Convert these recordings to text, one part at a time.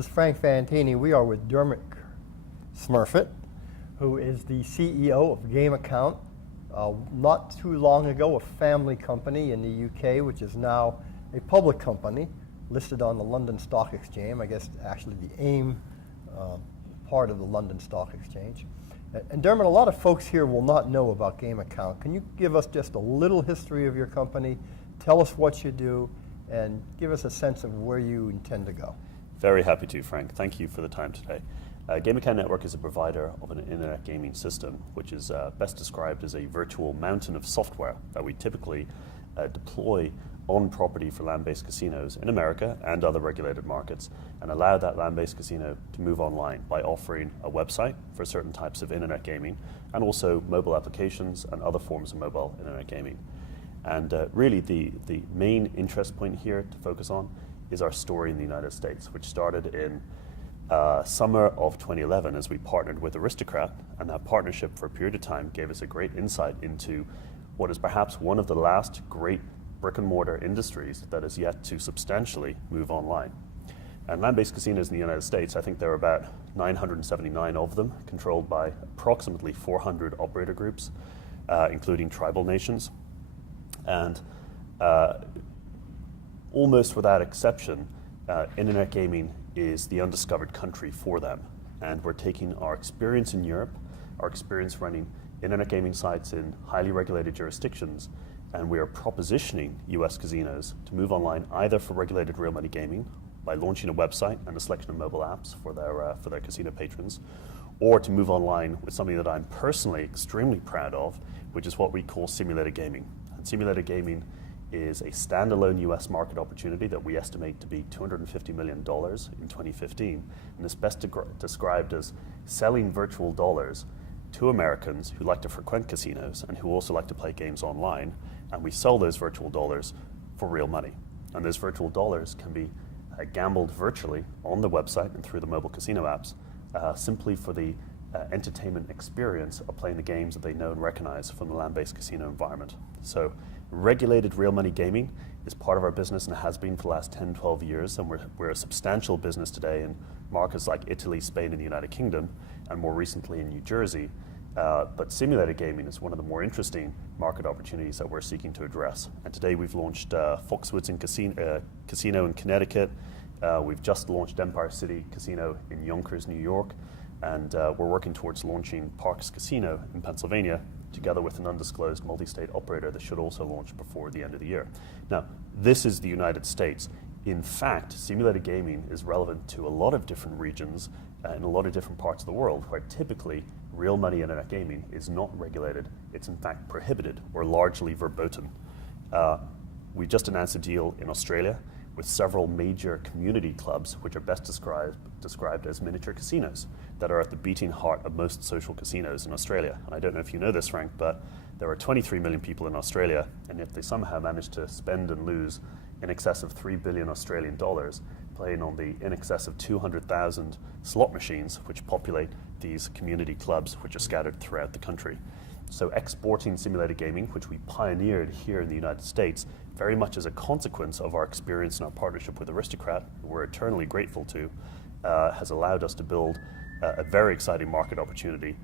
is Frank Fantini. We are with Dermot Smurfit, who is the CEO of GameAccount. Not too long ago, a family company in the UK, which is now a public company listed on the London Stock Exchange. I guess actually the AIM part of the London Stock Exchange. And Dermot, a lot of folks here will not know about GameAccount. Can you give us just a little history of your company, tell us what you do, and give us a sense of where you intend to go? Very happy to, Frank. Thank you for the time today. GameAccount Network is a provider of an internet gaming system, which is best described as a virtual mountain of software that we typically deploy on property for land-based casinos in America and other regulated markets, and allow that land-based casino to move online by offering a website for certain types of internet gaming, and also mobile applications and other forms of mobile internet gaming. And really the main interest point here to focus on is our story in the United States, which started in summer of 2011 as we partnered with Aristocrat, and that partnership for a period of time gave us a great insight into what is perhaps one of the last great brick and mortar industries that is yet to substantially move online. And land-based casinos in the United States, I think there are about 979 of them, controlled by approximately 400 operator groups, including tribal nations. And almost without exception, internet gaming is the undiscovered country for them. And we're taking our experience in Europe, our experience running internet gaming sites in highly regulated jurisdictions, and we are propositioning US casinos to move online either for regulated real money gaming by launching a website and a selection of mobile apps for their casino patrons, or to move online with something that I'm personally extremely proud of, which is what we call simulated gaming. And simulated gaming is a standalone US market opportunity that we estimate to be $250 million in 2015, and is best described as selling virtual dollars to Americans who like to frequent casinos and who also like to play games online, and we sell those virtual dollars for real money. And those virtual dollars can be gambled virtually on the website and through the mobile casino apps, simply for the entertainment experience of playing the games that they know and recognize from the land-based casino environment. So regulated real money gaming is part of our business and has been for the last 10, 12 years, and we're a substantial business today in markets like Italy, Spain, and the United Kingdom, and more recently in New Jersey. But simulated gaming is one of the more interesting market opportunities that we're seeking to address. And today we've launched Foxwoods Casino in Connecticut. We've just launched Empire City Casino in Yonkers, New York. And we're working towards launching Parks Casino in Pennsylvania, together with an undisclosed multi-state operator that should also launch before the end of the year. Now, this is the United States. In fact, simulated gaming is relevant to a lot of different regions in a lot of different parts of the world, where typically real money internet gaming is not regulated. It's in fact prohibited or largely verboten. We just announced a deal in Australia with several major community clubs, which are best described as miniature casinos, that are at the beating heart of most social casinos in Australia. And I don't know if you know this, Frank, but there are 23 million people in Australia, and if they somehow manage to spend and lose in excess of 3 billion Australian dollars playing on the in excess of 200,000 slot machines which populate these community clubs, which are scattered throughout the country. So exporting simulated gaming, which we pioneered here in the United States, very much as a consequence of our experience and our partnership with Aristocrat, who we're eternally grateful to, has allowed us to build a very exciting market opportunity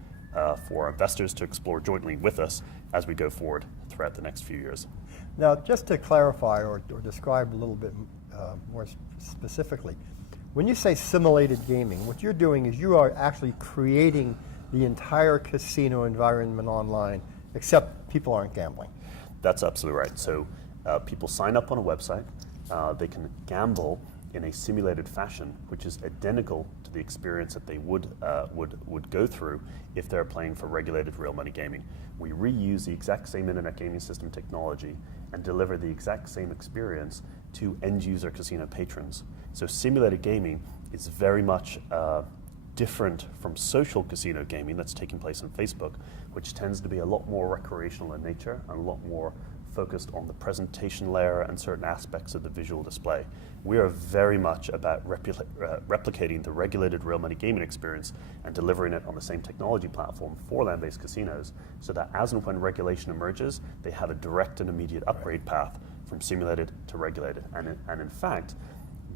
for our investors to explore jointly with us as we go forward throughout the next few years. Now, just to clarify or describe a little bit more specifically, when you say simulated gaming, what you're doing is you are actually creating the entire casino environment online, except people aren't gambling. That's absolutely right. So people sign up on a website, they can gamble in a simulated fashion, which is identical to the experience that they would go through if they're playing for regulated real money gaming. We reuse the exact same internet gaming system technology and deliver the exact same experience to end user casino patrons. So simulated gaming is very much different from social casino gaming that's taking place on Facebook, which tends to be a lot more recreational in nature and a lot more focused on the presentation layer and certain aspects of the visual display. We are very much about replicating the regulated real money gaming experience and delivering it on the same technology platform for land-based casinos, so that as and when regulation emerges, they have a direct and immediate upgrade path from simulated to regulated. And in fact,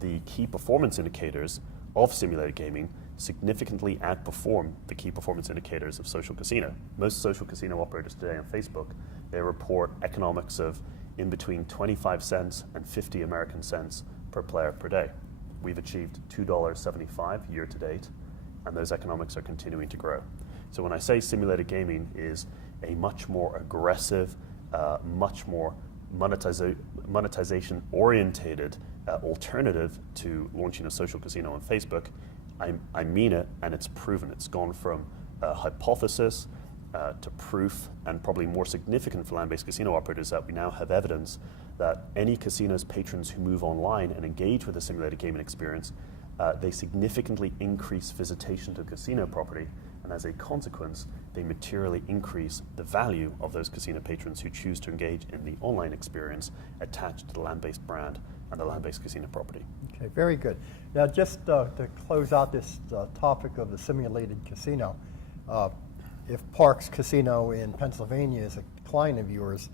the key performance indicators of simulated gaming significantly outperform the key performance indicators of social casino. Most social casino operators today on Facebook, they report economics of in between 25 cents and 50 American cents per player per day. We've achieved $2.75 year to date, and those economics are continuing to grow. So when I say simulated gaming is a much more aggressive, much more monetization-orientated alternative to launching a social casino on Facebook, I mean it, and it's proven. It's gone from hypothesis to proof, and probably more significant for land-based casino operators that we now have evidence that any casino's patrons who move online and engage with a simulated gaming experience, they significantly increase visitation to casino property, and as a consequence, they materially increase the value of those casino patrons who choose to engage in the online experience attached to the land-based brand and the land-based casino property. Okay, very good. Now, just to close out this topic of the simulated casino, if Parks Casino in Pennsylvania is a client of yours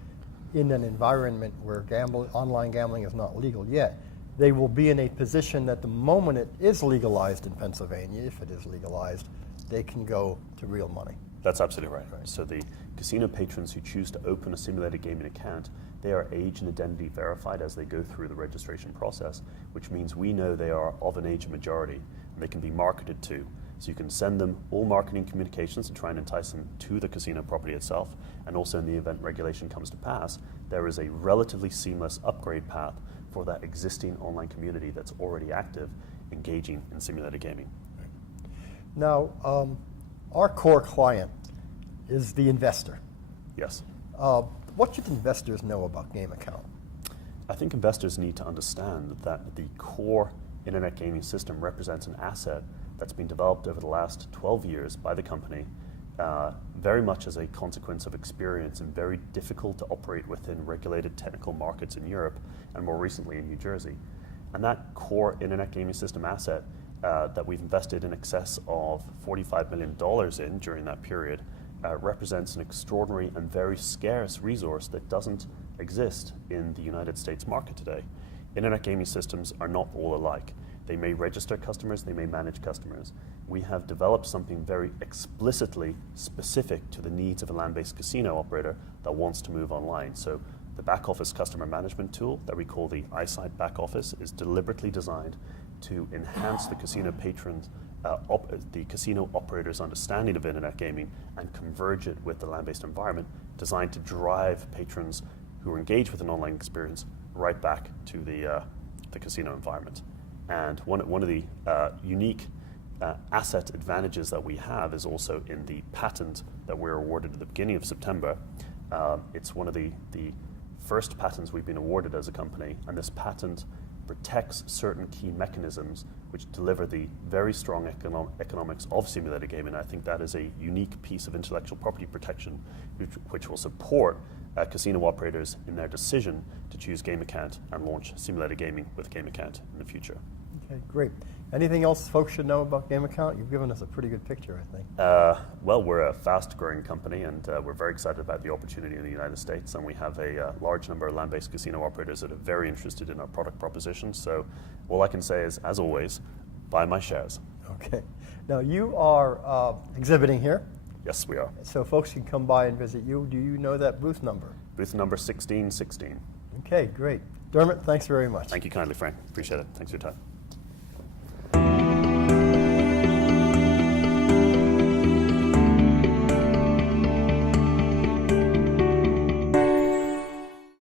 in an environment where online gambling is not legal yet, they will be in a position that the moment it is legalized in Pennsylvania, if it is legalized, they can go to real money. That's absolutely right. So the casino patrons who choose to open a simulated gaming account, they are age and identity verified as they go through the registration process, which means we know they are of an age majority and they can be marketed to. So you can send them all marketing communications to try and entice them to the casino property itself, and also in the event regulation comes to pass, there is a relatively seamless upgrade path for that existing online community that's already active, engaging in simulated gaming. Now, our core client is the investor. Yes. What should investors know about GameAccount? I think investors need to understand that the core internet gaming system represents an asset that's been developed over the last 12 years by the company, very much as a consequence of experience and very difficult to operate within regulated technical markets in Europe and more recently in New Jersey. And that core internet gaming system asset that we've invested in excess of $45 million in during that period represents an extraordinary and very scarce resource that doesn't exist in the United States market today. Internet gaming systems are not all alike. They may register customers, they may manage customers. We have developed something very explicitly specific to the needs of a land-based casino operator that wants to move online. So the back office customer management tool that we call the iSight back office is deliberately designed to enhance the casino patrons, the casino operators' understanding of internet gaming and converge it with the land-based environment, designed to drive patrons who are engaged with an online experience right back to the casino environment. And one of the unique asset advantages that we have is also in the patent that we're awarded at the beginning of September. It's one of the first patents we've been awarded as a company, and this patent protects certain key mechanisms which deliver the very strong economics of simulated gaming. I think that is a unique piece of intellectual property protection which will support casino operators in their decision to choose GameAccount and launch simulated gaming with GameAccount in the future. Okay, great. Anything else folks should know about GameAccount? You've given us a pretty good picture, I think. Well, we're a fast-growing company, and we're very excited about the opportunity in the United States, and we have a large number of land-based casino operators that are very interested in our product proposition. So all I can say is, as always, buy my shares. Okay. Now, you are exhibiting here. Yes, we are. So folks can come by and visit you. Do you know that booth number? Booth number 1616. Okay, great. Dermot, thanks very much. Thank you kindly, Frank. Appreciate it. Thanks for your time.